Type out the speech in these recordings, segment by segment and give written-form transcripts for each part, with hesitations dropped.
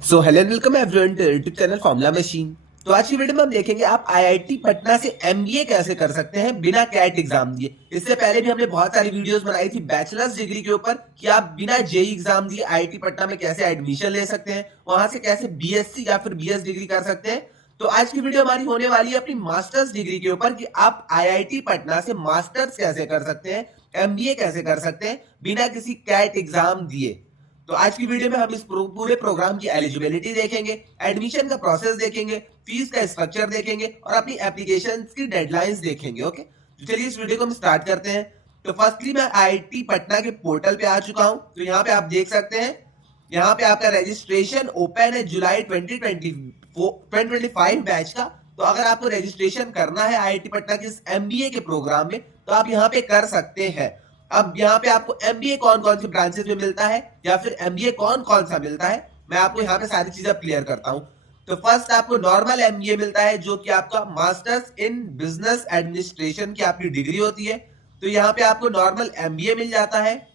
So hello welcome everyone to YouTube channel formula machine. तो आज की वीडियो में हम देखेंगे आप आईआईटी पटना से एमबीए कैसे कर सकते हैं बिना कैट एग्जाम दिए। इससे पहले भी हमने बहुत सारी वीडियोस बनाई थी बैचलर्स डिग्री के ऊपर कि आप बिना जेई एग्जाम दिए आईआईटी पटना में कैसे एडमिशन ले सकते हैं, वहां से कैसे बीएससी या फिर बीएस डिग्री कर सकते हैं। तो आज की वीडियो हमारी होने वाली है अपनी मास्टर्स डिग्री के ऊपर कि आप आईआईटी पटना से मास्टर्स कैसे कर सकते हैं, एमबीए कैसे कर सकते हैं बिना किसी कैट एग्जाम दिए। तो आज की वीडियो में हम इस पूरे प्रोग्राम की एलिजिबिलिटी देखेंगे, एडमिशन का प्रोसेस देखेंगे, फीस का स्ट्रक्चर देखेंगे और अपनी एप्लीकेशन की डेडलाइंस देखेंगे। ओके, तो चलिए इस वीडियो को हम स्टार्ट करते हैं। तो फर्स्टली मैं आईआईटी पटना के पोर्टल पे आ चुका हूं। तो यहाँ पे आप देख सकते हैं, यहाँ पे आपका रजिस्ट्रेशन ओपन है जुलाई 2025 बैच का। तो अगर आपको रजिस्ट्रेशन करना है आईआईटी पटना के इस एमबीए के प्रोग्राम में तो आप यहाँ पे कर सकते हैं। अब यहाँ पे आपको एमबीए कौन कौन से ब्रांचेस में मिलता है या फिर एमबीए कौन कौन सा मिलता है, मैं आपको यहाँ पे सारी चीजें क्लियर करता हूँ। तो फर्स्ट आपको नॉर्मल एमबीए मिलता है जो कि आपका मास्टर्स इन बिजनेस एडमिनिस्ट्रेशन की आपकी डिग्री होती है। तो यहाँ पे आपको नॉर्मल एमबीए मिल जाता है।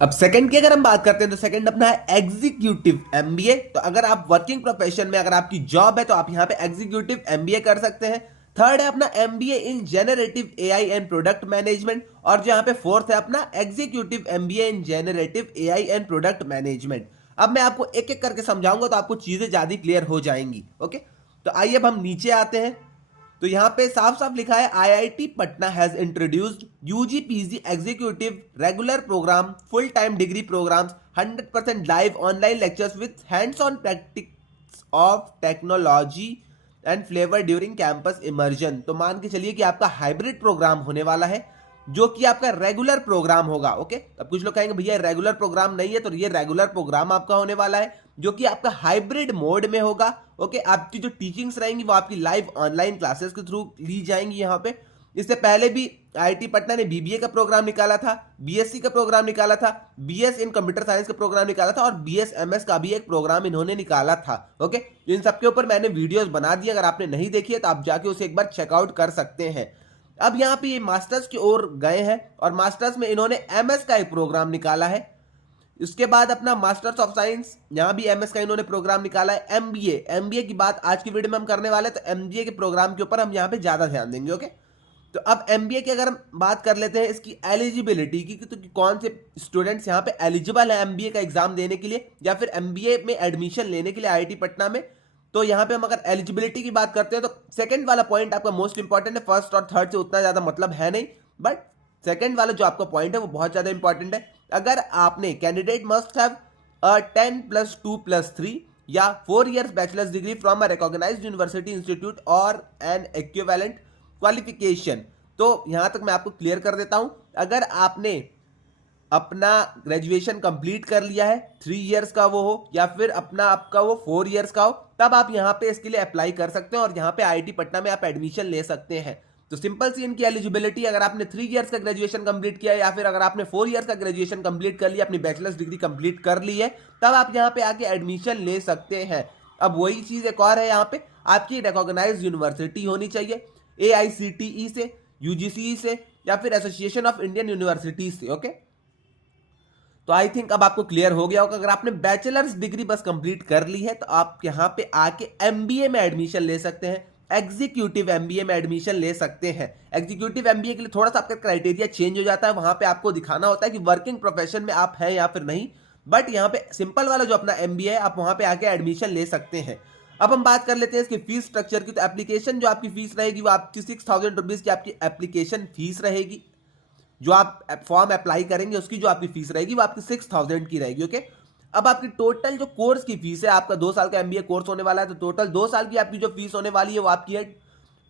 अब सेकंड की अगर हम बात करते हैं तो सेकंड अपना है एग्जीक्यूटिव एमबीए। तो अगर आप वर्किंग प्रोफेशन में अगर आपकी जॉब है तो आप यहाँ पे एग्जीक्यूटिव एमबीए कर सकते हैं। थर्ड है अपना MBA in generative AI and product management. और जो यहाँ पे फोर्थ है अपना executive MBA in generative AI and product management. अब मैं आपको एक एक करके समझाऊंगा तो आपको चीजें ज्यादा क्लियर हो जाएंगी। ओके, तो आइए अब हम नीचे आते हैं। तो यहां पे साफ साफ लिखा है IIT Patna has introduced UG PG executive regular program full time degree programs 100% live online lectures with hands on practice of technology and flavour during campus immersion. तो मान के चलिए कि आपका हाइब्रिड प्रोग्राम होने वाला है जो कि आपका रेगुलर प्रोग्राम होगा। ओके, अब कुछ लोग कहेंगे भैया रेगुलर प्रोग्राम नहीं है, तो ये रेगुलर प्रोग्राम आपका होने वाला है जो कि आपका हाइब्रिड मोड में होगा। ओके, आपकी जो टीचिंग्स रहेंगी वो आपकी लाइव ऑनलाइन क्लासेस के थ्रू ली जाएंगी। यहाँ पे इससे पहले भी आईआईटी पटना ने बीबीए का प्रोग्राम निकाला था, बीएससी का प्रोग्राम निकाला था, बीएस इन कंप्यूटर साइंस का प्रोग्राम निकाला था और बीएसएमएस का भी एक प्रोग्राम इन्होंने निकाला था। ओके, इन सबके ऊपर मैंने वीडियोस बना दी, अगर आपने नहीं देखी है तो आप जाके उसे एक बार चेकआउट कर सकते हैं। अब यहाँ पे ये मास्टर्स की ओर गए हैं और मास्टर्स में इन्होंने एमएस का एक प्रोग्राम निकाला है। इसके बाद अपना मास्टर्स ऑफ साइंस, यहां भी एमएस का इन्होंने प्रोग्राम निकाला है। एमबीए, एमबीए की बात आज की वीडियो में हम करने वाले हैं, तो एमबीए के प्रोग्राम के ऊपर हम यहां पे ज्यादा ध्यान देंगे। ओके, तो अब एमबीए की अगर हम बात कर लेते हैं इसकी एलिजिबिलिटी की, तो कौन से स्टूडेंट्स यहां पे एलिजिबल है एमबीए का एग्जाम देने के लिए या फिर एमबीए में एडमिशन लेने के लिए आईआईटी पटना में। तो यहां पे हम अगर एलिजिबिलिटी की बात करते हैं तो सेकंड वाला पॉइंट आपका मोस्ट इंपॉर्टेंट है। फर्स्ट और थर्ड से उतना ज्यादा मतलब है नहीं, बट सेकंड वाला जो आपका पॉइंट है वो बहुत ज्यादा इंपॉर्टेंट है। अगर आपने कैंडिडेट मस्ट हैव 10+2+3 या 4 years bachelors degree from a recognised university institute और एन इक्विवेलेंट क्वालिफिकेशन। तो यहां तक मैं आपको क्लियर कर देता हूं, अगर आपने अपना ग्रेजुएशन कंप्लीट कर लिया है 3 years का वो हो या फिर अपना आपका वो 4 years का हो, तब आप यहाँ पे इसके लिए अप्लाई कर सकते हैं और यहाँ पे आईआईटी पटना में आप एडमिशन ले सकते हैं। तो सिंपल सी इनकी एलिजिबिलिटी, अगर आपने 3 years का ग्रेजुएशन कंप्लीट किया है या फिर अगर आपने 4 years का ग्रेजुएशन कंप्लीट कर लिया, अपनी बैचलर्स डिग्री कंप्लीट कर ली है, तब आप यहाँ पे आके एडमिशन ले सकते हैं। अब वही चीज एक और है, यहाँ पे आपकी रिकॉग्नाइज्ड यूनिवर्सिटी होनी चाहिए एआईसीटीई से, यूजीसी से या फिर एसोसिएशन ऑफ इंडियन यूनिवर्सिटीज से। ओके, तो आई थिंक अब आपको क्लियर हो गया होगा। अगर आपने बैचलर्स डिग्री बस कंप्लीट कर ली है तो आप यहां पे आके एमबीए में एडमिशन ले सकते हैं, एग्जीक्यूटिव एमबीए में एडमिशन ले सकते हैं। एग्जीक्यूटिव एमबीए के लिए थोड़ा सा आपका क्राइटेरिया चेंज हो जाता है, वहां पे आपको दिखाना होता है कि वर्किंग प्रोफेशन में आप हैं या फिर नहीं। बट यहाँ पे सिंपल वाला जो अपना एमबीए है आप वहां पे आके एडमिशन ले सकते हैं। अब हम बात कर लेते हैं इसकी फीस स्ट्रक्चर की। तो एप्लीकेशन जो आपकी फीस रहेगी वो आपकी 6000 रुपीज की आपकी एप्लीकेशन फीस रहेगी। जो आप फॉर्म अप्लाई करेंगे उसकी जो आपकी फीस रहेगी वो आपकी 6000 की रहेगी। ओके, अब आपकी टोटल जो कोर्स की फीस है, आपका 2 साल का एमबीए कोर्स होने वाला है, तो टोटल 2 साल की आपकी जो फीस होने वाली है वो आपकी है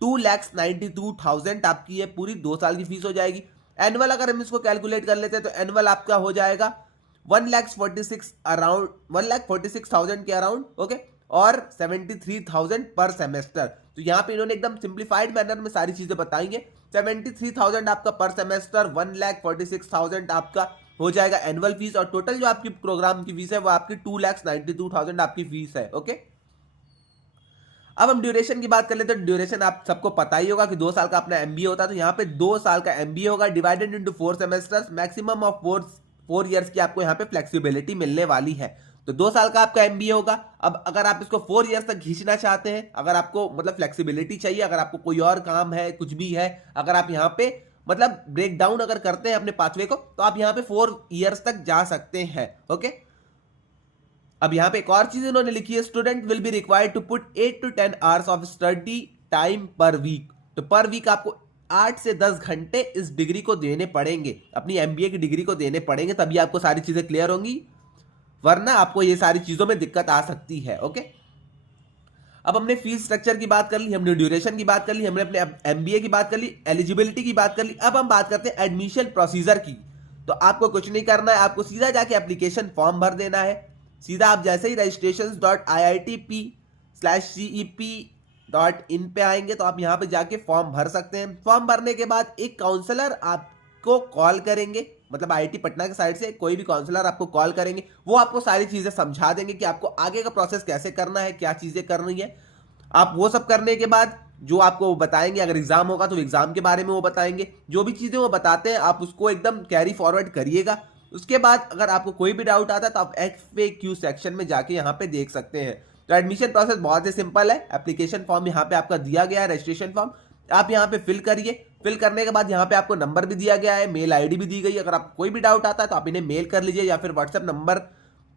2,92,000 आपकी है, पूरी 2 साल की फीस हो जाएगी। एनुअल अगर हम इसको कैलकुलेट कर लेते हैं तो एनुअल आपका हो जाएगा 1,46,000 अराउंड, 1,46,000 के अराउंड। ओके, और 73,000 पर सेमेस्टर। तो यहाँ पे इन्होंने एकदम सिंप्लीफाइड मैनर में सारी चीजें बताएंगे। 73,000 आपका पर सेमेस्टर, 1,46,000 आपका हो जाएगा एनुअल फीस और टोटल जो आपकी प्रोग्राम की फीस है वो आपकी 2,92,000 आपकी फीस है। ओके, अब हम ड्यूरेशन की बात कर लेते हैं। ड्यूरेशन आप सबको पता ही होगा कि 2 साल का अपना एमबीए होता है, तो यहाँ पे 2 साल का एमबीए होगा divided into 4 semesters, maximum of 4 years की आपको यहाँ पे फ्लेक्सिबिलिटी मिलने वाली है। तो 2 साल का आपका एमबीए होगा। अब अगर आप इसको 4 ईयर्स तक खींचना चाहते हैं, अगर आपको मतलब फ्लेक्सिबिलिटी चाहिए, अगर आपको कोई और काम है, कुछ भी है, अगर आप यहाँ पे मतलब ब्रेक डाउन अगर करते हैं अपने पाथवे को, तो आप यहाँ पे 4 ईयर्स तक जा सकते हैं। ओके, अब यहाँ पे एक और चीज इन्होंने लिखी है, student will be required to put 8 to 10 hours of study time per week. तो पर वीक आपको 8 से 10 घंटे इस डिग्री को देने पड़ेंगे, अपनी एमबीए की डिग्री को देने पड़ेंगे, तभी आपको सारी चीजें क्लियर होंगी, वरना आपको ये सारी चीजों में दिक्कत आ सकती है। ओके, अब हमने फीस स्ट्रक्चर की बात कर ली, हमने ड्यूरेशन की बात कर ली, हमने अपने एमबीए की बात कर ली, एलिजिबिलिटी की बात कर ली। अब हम बात करते हैं एडमिशन प्रोसीजर की। तो आपको कुछ नहीं करना है, आपको सीधा जाके एप्लीकेशन फॉर्म भर देना है। सीधा आप जैसे ही registrations.iitp/cep.in पे आएंगे तो आप यहाँ पे जाके फॉर्म भर सकते हैं। फॉर्म भरने के बाद एक काउंसलर आपको कॉल करेंगे, मतलब आईआईटी पटना की साइड से कोई भी काउंसलर आपको कॉल करेंगे, वो आपको सारी चीजें समझा देंगे कि आपको आगे का प्रोसेस कैसे करना है, क्या चीजें करनी है। आप वो सब करने के बाद जो आपको बताएंगे, अगर एग्जाम होगा तो एग्जाम के बारे में वो बताएंगे, जो भी चीजें वो बताते हैं आप उसको एकदम कैरी फॉरवर्ड करिएगा। उसके बाद अगर आपको कोई भी डाउट आता है तो आप FAQ सेक्शन में जाके यहाँ पे देख सकते हैं। तो एडमिशन प्रोसेस बहुत ही सिंपल है। एप्लीकेशन फॉर्म यहाँ पे आपका दिया गया है, रजिस्ट्रेशन फॉर्म आप यहाँ पे फिल करिए। फिल करने के बाद यहाँ पे आपको नंबर भी दिया गया है, मेल आईडी भी दी गई है। अगर आपको कोई भी डाउट आता है तो आप इन्हें मेल कर लीजिए या फिर व्हाट्सएप नंबर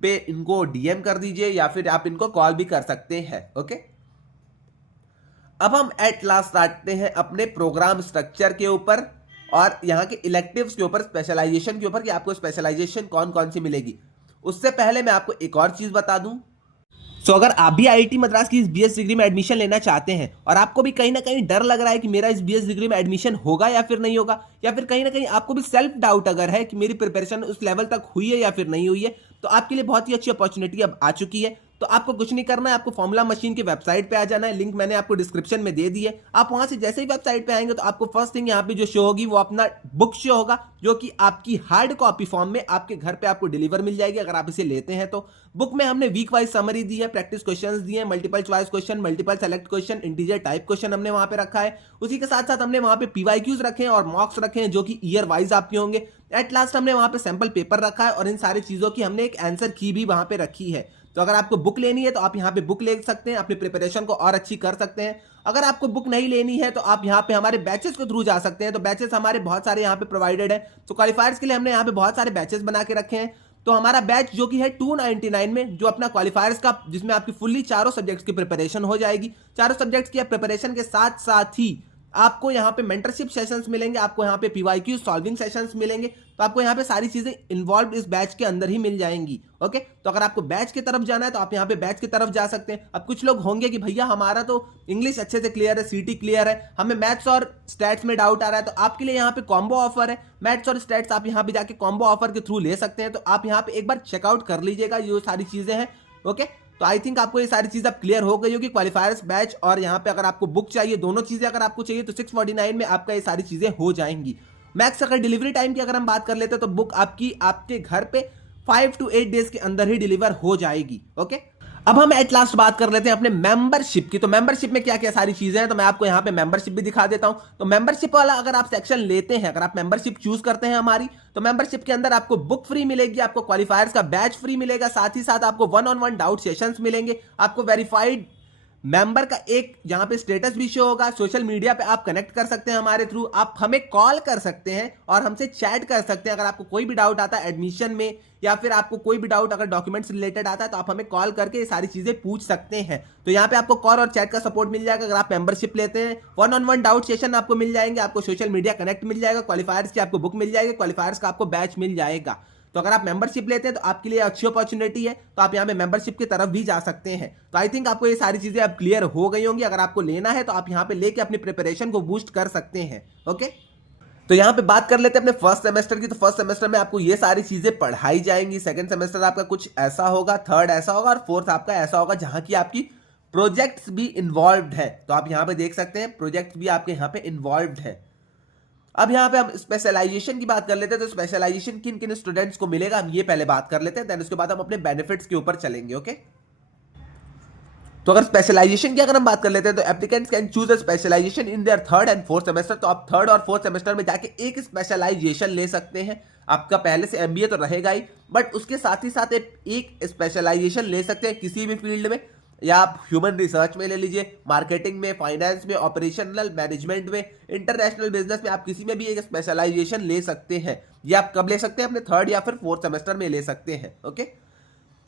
पे इनको DM कर दीजिए या फिर आप इनको कॉल भी कर सकते हैं। ओके, अब हम एट लास्ट आते हैं अपने प्रोग्राम स्ट्रक्चर के ऊपर और यहाँ के इलेक्टिव्स के ऊपर, स्पेशलाइजेशन के ऊपर कि आपको स्पेशलाइजेशन कौन कौन सी मिलेगी। उससे पहले मैं आपको एक और चीज बता दूं, तो अगर आप भी आईआईटी मद्रास की इस बीएस डिग्री में एडमिशन लेना चाहते हैं और आपको भी कहीं ना कहीं डर लग रहा है कि मेरा इस बीएस डिग्री में एडमिशन होगा या फिर नहीं होगा, या फिर कहीं ना कहीं आपको भी सेल्फ डाउट अगर है कि मेरी प्रिपरेशन उस लेवल तक हुई है या फिर नहीं हुई है, तो आपके लिए बहुत ही अच्छी अपॉर्चुनिटी अब आ चुकी है। तो आपको कुछ नहीं करना है, आपको फॉर्मूला मशीन की वेबसाइट पे आ जाना है। लिंक मैंने आपको डिस्क्रिप्शन में दे दी है। आप वहां से जैसे ही वेबसाइट पे आएंगे तो आपको फर्स्ट थिंग यहाँ पे जो शो होगी वो अपना बुक शो होगा, जो कि आपकी हार्ड कॉपी फॉर्म में आपके घर पे आपको डिलीवर मिल जाएगी अगर आप इसे लेते हैं तो। बुक में हमने वीक वाइज समरी दी है, प्रैक्टिस क्वेश्चंस दिए हैं, multiple choice question, multiple select question, integer type question हमने वहां पे रखा है। उसी के साथ साथ हमने वहां पे PYQs रखे हैं और मॉक्स रखे हैं जो कि ईयर वाइज आपके होंगे। एट लास्ट हमने वहां पे सैंपल पेपर रखा है और इन सारी चीजों की हमने एक आंसर की भी वहां पे रखी है। तो अगर आपको बुक लेनी है तो आप यहाँ पे बुक ले सकते हैं, अपनी प्रिपरेशन को और अच्छी कर सकते हैं। अगर आपको बुक नहीं लेनी है तो आप यहाँ पे हमारे बैचेस के थ्रू जा सकते हैं। तो बैचेस हमारे बहुत सारे यहाँ पे प्रोवाइडेड है। तो क्वालिफायर्स के लिए हमने यहाँ पे बहुत सारे बैचेस बना के रखे हैं। तो हमारा बैच जो कि है 299 में, जो अपना क्वालिफायर्स का, जिसमें आपकी फुल्ली चारों सब्जेक्ट्स की प्रिपरेशन हो जाएगी। चारों सब्जेक्ट्स की प्रिपरेशन के साथ साथ ही आपको यहाँ पे मेंटरशिप सेशंस मिलेंगे, आपको यहाँ पे PYQ सॉल्विंग सेशंस मिलेंगे। तो आपको यहाँ पे सारी चीजें इन्वॉल्व इस बैच के अंदर ही मिल जाएंगी। ओके, तो अगर आपको बैच की तरफ जाना है तो आप यहाँ पे बैच की तरफ जा सकते हैं। अब कुछ लोग होंगे कि भैया हमारा तो इंग्लिश अच्छे से क्लियर है, CT क्लियर है, हमें मैथ्स और स्टैट्स में डाउट आ रहा है, तो आपके लिए यहाँ पे कॉम्बो ऑफर है। मैथ्स और स्टैट्स आप यहाँ पे जाके कॉम्बो ऑफर के थ्रू ले सकते हैं। तो आप यहाँ पे एक बार चेकआउट कर लीजिएगा, ये सारी चीजें हैं। ओके, तो आई थिंक आपको ये सारी चीज अब क्लियर हो गई होगी, क्वालिफायर्स बैच और यहाँ पे अगर आपको बुक चाहिए, दोनों चीजें अगर आपको चाहिए तो 649 में आपका ये सारी चीजें हो जाएंगी। मैक्स अगर डिलीवरी टाइम की अगर हम बात कर लेते हैं तो बुक आपकी आपके घर पे 5 to 8 डेज के अंदर ही डिलीवर हो जाएगी। ओके, अब हम एट लास्ट बात कर लेते हैं अपने मेंबरशिप की। तो मेंबरशिप में क्या क्या सारी चीजें हैं, तो मैं आपको यहाँ पे मेंबरशिप भी दिखा देता हूं। तो मेंबरशिप वाला अगर आप सेक्शन लेते हैं, अगर आप मेंबरशिप चूज करते हैं हमारी, तो मेंबरशिप के अंदर आपको बुक फ्री मिलेगी, आपको क्वालिफायर्स का बैच फ्री मिलेगा, साथ ही साथ आपको 1-on-1 डाउट सेशंस मिलेंगे, आपको वेरीफाइड मेंबर का एक यहाँ पे स्टेटस भी शो होगा। सोशल मीडिया पे आप कनेक्ट कर सकते हैं हमारे थ्रू, आप हमें कॉल कर सकते हैं और हमसे चैट कर सकते हैं। अगर आपको कोई भी डाउट आता है एडमिशन में या फिर आपको कोई भी डाउट अगर डॉक्यूमेंट्स रिलेटेड आता है तो आप हमें कॉल करके ये सारी चीजें पूछ सकते हैं। तो यहाँ पे आपको कॉल और चैट का सपोर्ट मिल जाएगा अगर आप मेंबरशिप लेते हैं। 1-on-1 डाउट सेशन आपको मिल जाएंगे, आपको सोशल मीडिया कनेक्ट मिल जाएगा, क्वालिफायर्स की आपको बुक मिल जाएगी, क्वालिफायर्स का आपको बैच मिल जाएगा। तो अगर आप मेंबरशिप लेते हैं तो आपके लिए अच्छी अपॉर्चुनिटी है, तो आप यहाँ पे मेंबरशिप की तरफ भी जा सकते हैं। तो आई थिंक आपको ये सारी चीजें अब क्लियर हो गई होंगी। अगर आपको लेना है तो आप यहाँ पे लेके अपनी प्रिपरेशन को बूस्ट कर सकते हैं। ओके, तो यहाँ पे बात कर लेते हैं अपने फर्स्ट सेमेस्टर की। तो फर्स्ट सेमेस्टर में आपको ये सारी चीजें पढ़ाई जाएंगी। सेकंड सेमेस्टर आपका कुछ ऐसा होगा, थर्ड ऐसा होगा और फोर्थ आपका ऐसा होगा जहां की आपकी प्रोजेक्ट्स भी इन्वॉल्व है। तो आप यहाँ पे देख सकते हैं प्रोजेक्ट भी आपके यहाँ पे इन्वॉल्व है। अब यहाँ पे हम स्पेशलाइजेशन की बात कर लेते हैं। तो स्पेशलाइजेशन किन किन स्टूडेंट्स को मिलेगा हम ये पहले बात कर लेते हैं, देन उसके बाद हम अपने बेनिफिट्स के ऊपर चलेंगे। ओके, तो अगर स्पेशलाइजेशन की अगर हम बात कर लेते हैं तो applicants can choose a specialisation in their third and fourth semester. तो आप थर्ड और फोर्थ सेमेस्टर में जाके एक स्पेशलाइजेशन ले सकते हैं। आपका पहले से एमबीए तो रहेगा ही, बट उसके साथ ही साथ एक स्पेशलाइजेशन ले सकते हैं किसी भी फील्ड में, या आप ह्यूमन रिसर्च में ले लीजिए, मार्केटिंग में, फाइनेंस में, ऑपरेशनल मैनेजमेंट में, इंटरनेशनल बिजनेस में, आप किसी में भी एक स्पेशलाइजेशन ले सकते हैं। ये आप कब ले सकते हैं? अपने थर्ड या फिर फोर्थ सेमेस्टर में ले सकते हैं। ओके,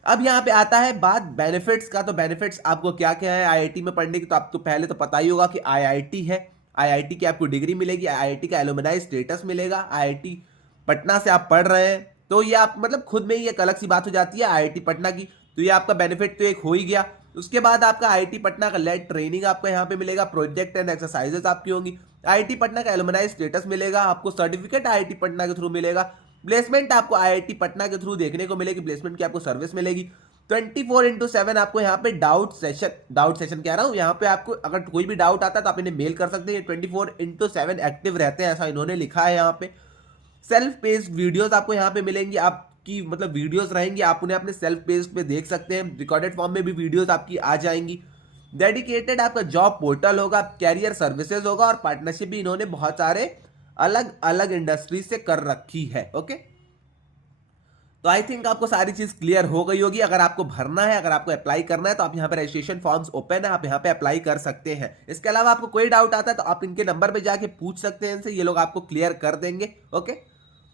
अब यहाँ पे आता है बात बेनिफिट्स का। तो बेनिफिट्स आपको क्या क्या है आईआईटी में पढ़ने की? तो आपको पहले तो पता ही होगा कि आईआईटी है, आईआईटी की आपको डिग्री मिलेगी, आईआईटी का एलुमनाई स्टेटस मिलेगा, आईआईटी पटना से आप पढ़ रहे हैं, तो ये आप मतलब खुद में ही एक अलग सी बात हो जाती है आईआईटी पटना की। तो ये आपका बेनिफिट तो एक हो ही गया। उसके बाद आपका आईआईटी पटना का लेड ट्रेनिंग आपको यहाँ पे मिलेगा, प्रोजेक्ट एंड एक्सरसाइजेस आपकी होंगी, आईआईटी पटना का एलुमनाई स्टेटस मिलेगा, आपको सर्टिफिकेट आईआईटी पटना के थ्रू मिलेगा, प्लेसमेंट आपको आईआईटी पटना के थ्रू देखने को मिलेगी, प्लेसमेंट की आपको सर्विस मिलेगी, 24/7 आपको यहाँ पे डाउट सेशन कह रहा हूँ, यहाँ पे आपको अगर कोई भी डाउट आता है तो आप इन्हें मेल कर सकते हैं। 24/7 एक्टिव रहते हैं, ऐसा इन्होंने लिखा है यहाँ पे। सेल्फ पेस्ड वीडियोस आपको यहाँ पे मिलेंगी, आपकी मतलब वीडियोस रहेंगी, आप उन्हें अपने सेल्फ पेज पे देख सकते हैं, रिकॉर्डेड फॉर्म में भी वीडियोस आपकी आ जाएंगी। डेडिकेटेड आपका जॉब पोर्टल होगा, कैरियर सर्विसेज होगा, और पार्टनरशिप भी इन्होंने बहुत सारे अलग अलग इंडस्ट्री से कर रखी है। ओके, तो आई थिंक आपको सारी चीज क्लियर हो गई होगी। अगर आपको भरना है, अगर आपको अप्लाई करना है, तो आप यहाँ पे रजिस्ट्रेशन फॉर्म्स ओपन है, आप यहाँ पे अप्लाई कर सकते हैं। इसके अलावा आपको कोई डाउट आता है तो आप इनके नंबर पे जाके पूछ सकते हैं इनसे, ये लोग आपको क्लियर कर देंगे। ओके,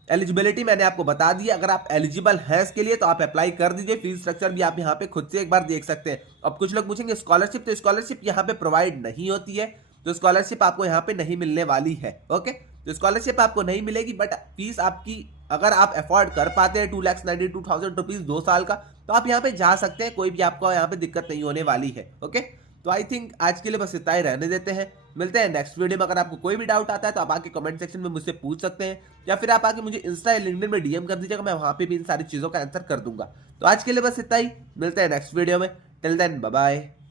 एलिजिबिलिटी मैंने आपको बता दी, अगर आप एलिजिबल हैं इसके लिए तो आप अप्लाई कर दीजिए। फीस स्ट्रक्चर भी आप यहाँ पे खुद से एक बार देख सकते हैं। अब कुछ लोग पूछेंगे स्कॉलरशिप, तो स्कॉलरशिप यहाँ पे प्रोवाइड नहीं होती है, तो स्कॉलरशिप आपको यहाँ पे नहीं मिलने वाली है। ओके, तो स्कॉलरशिप आपको नहीं मिलेगी, बट फीस आपकी अगर आप अफोर्ड कर पाते हैं 2,92,000 रुपीज 2 साल का, तो आप यहाँ पे जा सकते हैं, कोई भी आपको यहाँ पे दिक्कत नहीं होने वाली है। ओके, तो आई थिंक आज के लिए बस इतना ही रहने देते हैं, मिलते हैं नेक्स्ट वीडियो में। अगर आपको कोई भी डाउट आता है तो आप आके कमेंट सेक्शन में मुझसे पूछ सकते हैं, या फिर आप आके मुझे इंस्टा या लिंक्डइन में डीएम कर दीजिएगा, मैं वहां पे भी इन सारी चीजों का आंसर कर दूंगा। तो आज के लिए बस इतना ही, मिलते हैं नेक्स्ट वीडियो में। Till then bye bye.